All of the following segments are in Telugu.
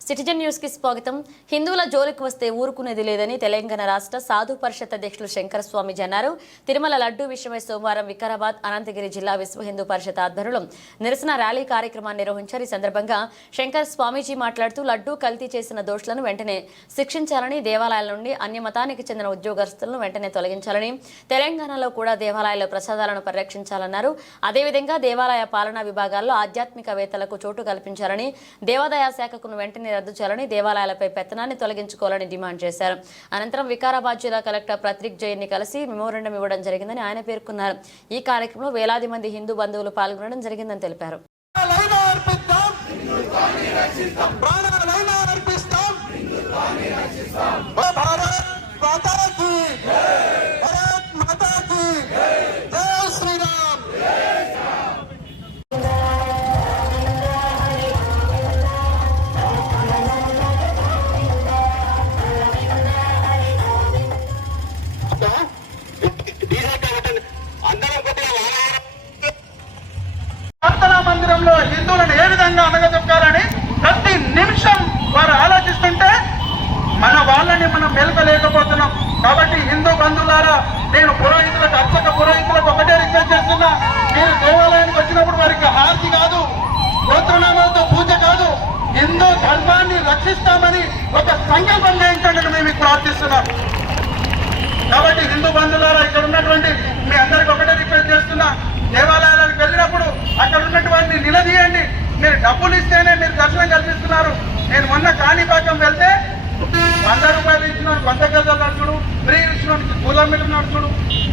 సిటిజన్ న్యూస్ కి స్వాగతం. హిందువుల జోలికి వస్తే ఊరుకునేది లేదని తెలంగాణ రాష్ట్ర సాధు పరిషత్ అధ్యక్షులు శంకర స్వామీజీ అన్నారు. తిరుమల లడ్డూ విషయమై సోమవారం వికారాబాద్, అనంతగిరి జిల్లా విశ్వ హిందూ పరిషత్ ఆధ్వర్యంలో నిరసన ర్యాలీ కార్యక్రమాన్ని నిర్వహించారు. ఈ సందర్భంగా శంకర స్వామీజీ మాట్లాడుతూ లడ్డూ కల్తీ చేసిన దోషులను వెంటనే శిక్షించాలని, దేవాలయాల నుండి అన్య మతానికి చెందిన ఉద్యోగస్తులను వెంటనే తొలగించాలని, తెలంగాణలో కూడా దేవాలయాల ప్రసాదాలను పరిరక్షించాలన్నారు. అదేవిధంగా దేవాలయ పాలనా విభాగాల్లో ఆధ్యాత్మికవేత్తలకు చోటు కల్పించాలని, దేవాదాయ శాఖకు వెంటనే రద్దు చేయాలని, దేవాలయాలపై పెత్తనాన్ని తొలగించుకోవాలని డిమాండ్ చేశారు. అనంతరం వికారాబాద్ జిల్లా కలెక్టర్ ప్రతీక్ జైన్ని కలిసి మెమోరాండం ఇవ్వడం జరిగిందని ఆయన పేర్కొన్నారు. ఈ కార్యక్రమంలో వేలాది మంది హిందూ బంధువులు పాల్గొనడం జరిగిందని తెలిపారు. మందిరంలో హిందువులను ఏ విధంగా అనగదొక్కాలని ప్రతి నిమిషం వారు ఆలోచిస్తుంటే మన వాళ్ళని మనం మెలకలేకపోతున్నాం. కాబట్టి హిందూ బంధువులారా, నేను పురోహితులకు, అర్చక పురోహితులకు ఒకటే రిక్వెస్ట్ చేస్తున్నా, మీరు దేవాలయానికి వచ్చినప్పుడు వారికి హారతి కాదు, గోత్రనామాలతో పూజ కాదు, హిందూ ధర్మాన్ని రక్షిస్తామని ఒక సంకల్పం చేయించండి మేము ప్రార్థిస్తున్నాం. కాబట్టి హిందూ బంధువులారా, ఇక్కడ ఉన్నటువంటి మీ అందరికి ఒకటే రిక్వెస్ట్ చేస్తున్నా, దేవాలయాలకు వెళ్ళినప్పుడు అక్కడ ఉన్నటువంటి నిలదీయండి. మీరు డబ్బులు ఇస్తేనే మీరు దర్శనం కల్పిస్తున్నారు. నేను మొన్న కాణిపాకం వెళ్తే 100 రూపాయలు ఇచ్చినాడు 100 గజాలు నడుచుడు, ఫ్రీ ఇచ్చినోడికి కిలోమీటర్ నడుచుడు,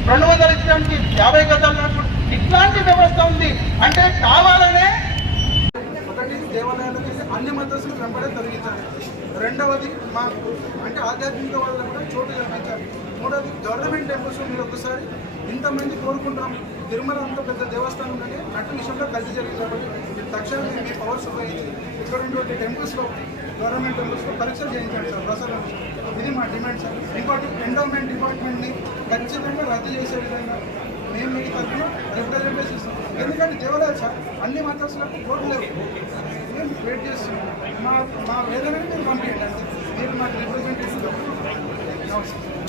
200 ఇచ్చినోడికి 50 గజాలు నడుచుడు, ఇట్లాంటి వ్యవస్థ ఉంది. అంటే కావాలనే ఒకటి దేవాలయాలకి అన్ని మతస్థులు వెంబడే తొలగించాలి. రెండవది మాకు అంటే ఆధ్యాత్మిక వాళ్ళకు కూడా చోటు కల్పించాలి. మూడవది గవర్నమెంట్ టెంపుల్స్ మీరు ఒకసారి ఇంతమంది కోరుకుంటాం, తిరుమల అంత పెద్ద దేవస్థానం కానీ అటు విషయంలో కలిసి జరిగింది. కాబట్టి మీరు తక్షణమే మీ పవర్స్ ఉపయోగించి ఇక్కడ ఉన్నటువంటి టెంపుల్స్లో, గవర్నమెంట్ టెంపుల్స్లో పరీక్షలు చేయించండి సార్, ప్రసాదం. ఇది మా డిమాండ్ సార్. ఇంకోటి ఎండోమెంట్ డిపార్ట్మెంట్ని ఖచ్చితంగా రద్దు చేసే విధంగా మేము మీకు తరఫున రిప్రజెంటేషన్ ఇస్తాం. ఎందుకంటే దేవాలయాలు సార్ అన్ని మతస్థులకు కోర్టు లేవు, మేము వెయిట్ చేస్తున్నాం. మా వేదనని మీరు పంపించండి, మీరు మాకు రిప్రజెంటేషన్.